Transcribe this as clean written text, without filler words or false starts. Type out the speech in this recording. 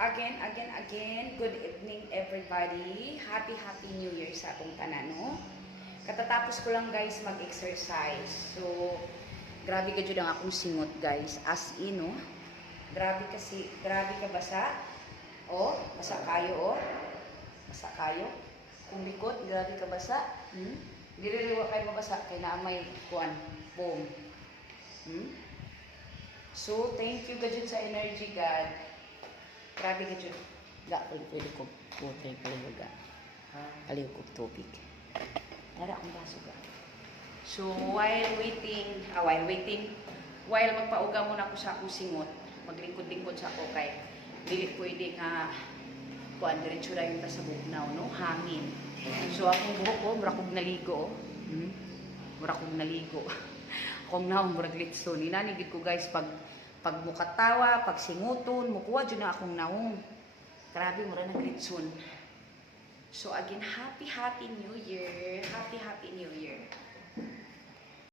Again, good evening everybody. Happy New Year sa akong tanan, no? Katatapos ko lang guys mag-exercise. So, grabe ka jud ang akong singot guys. As in, no? Grabe ka basa. Oh, basa kayo, oh. Basa kayo. Kung likod, grabe ka basa. Diririwa kayo mabasa kay na may kuan, boom. So, thank you ka jud sa energy, God. Grabe ka dyan. Pwede ko putay kaliw ga. Kaliw ko topic. Tara akong baso ga. So, while magpauga muna ako sa akong singot, maglingkod-lingkod sa ako kay dili pwede nga kuan diretso ra yung sa bugnaw, no? Hangin. So, akong buhok ko, mura kong naligo. Mura kong naligo. Akong naong murag litso. Ninanigid ko guys pag mukatawa, pag singuton, mukuha dyan na akong naong. Grabe, mura ng litson. So again, Happy New Year!